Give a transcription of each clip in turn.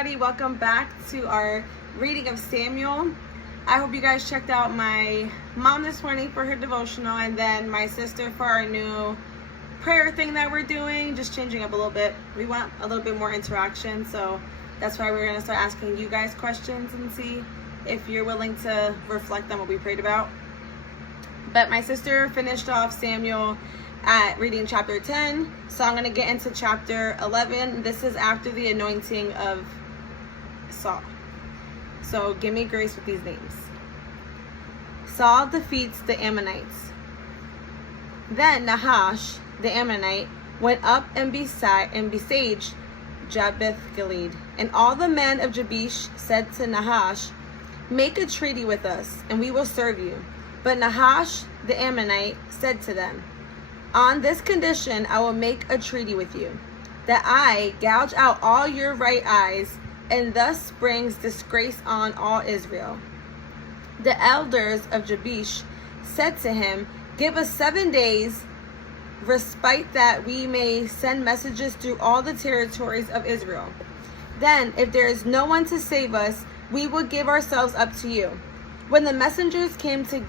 everybody, welcome back to our reading of Samuel. I hope you guys checked out my mom this morning for her devotional, and then my sister for our new prayer thing that we're doing, just changing up a little bit. We want a little bit more interaction, so that's why we're going to start asking you guys questions and see if you're willing to reflect on what we prayed about. But my sister finished off Samuel at reading chapter 10, so I'm going to get into chapter 11. This is after the anointing of Saul. So give me grace with these names. Saul defeats the Ammonites. Then Nahash, the Ammonite, went up and besieged Jabesh-Gilead. And all the men of Jabesh said to Nahash, "Make a treaty with us, and we will serve you." But Nahash, the Ammonite, said to them, "On this condition I will make a treaty with you, that I gouge out all your right eyes, and thus brings disgrace on all Israel." The elders of Jabesh said to him, "Give us 7 days respite, that we may send messages through all the territories of Israel. Then, if there is no one to save us, we will give ourselves up to you." When the messengers came to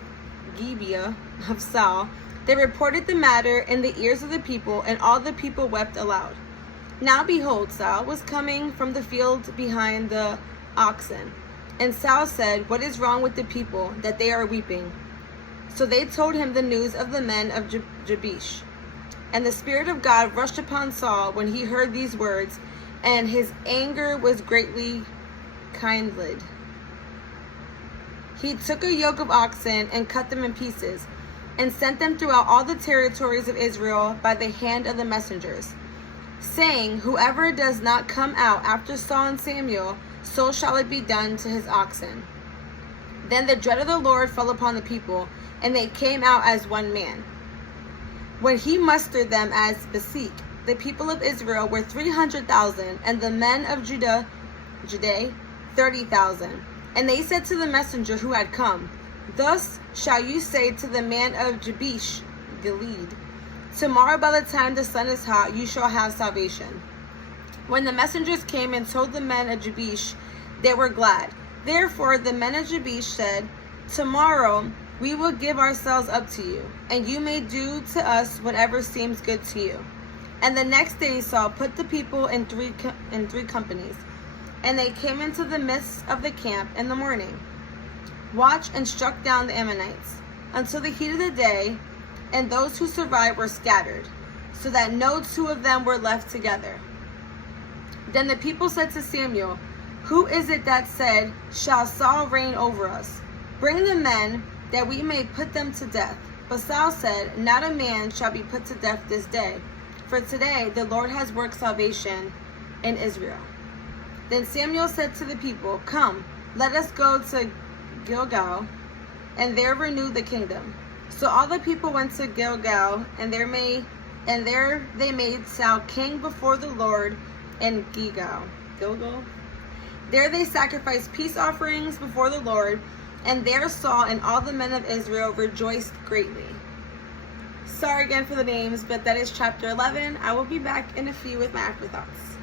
Gibeah of Saul, they reported the matter in the ears of the people, and all the people wept aloud. Now behold, Saul was coming from the field behind the oxen. And Saul said, "What is wrong with the people, that they are weeping?" So they told him the news of the men of Jabesh. And the Spirit of God rushed upon Saul when he heard these words, and his anger was greatly kindled. He took a yoke of oxen and cut them in pieces, and sent them throughout all the territories of Israel by the hand of the messengers, saying, "Whoever does not come out after Saul and Samuel, so shall it be done to his oxen." Then the dread of the Lord fell upon the people, and they came out as one man. When he mustered them as Besek, the people of Israel were 300,000, and the men of Judah 30,000. And they said to the messenger who had come, "Thus shall you say to the man of Jabesh-Gilead, tomorrow by the time the sun is hot, you shall have salvation." When the messengers came and told the men of Jabesh, they were glad. Therefore the men of Jabesh said, "Tomorrow we will give ourselves up to you, and you may do to us whatever seems good to you." And the next day Saul put the people in three companies, and they came into the midst of the camp in the morning, watched, and struck down the Ammonites until the heat of the day, and those who survived were scattered, so that no two of them were left together. Then the people said to Samuel, "Who is it that said, 'Shall Saul reign over us?' Bring the men, that we may put them to death." But Saul said, "Not a man shall be put to death this day, for today the Lord has worked salvation in Israel." Then Samuel said to the people, "Come, let us go to Gilgal, and there renew the kingdom." So all the people went to Gilgal, and there they made Saul king before the Lord in Gilgal. There they sacrificed peace offerings before the Lord, and there Saul and all the men of Israel rejoiced greatly. Sorry again for the names, but that is chapter 11. I will be back in a few with my afterthoughts.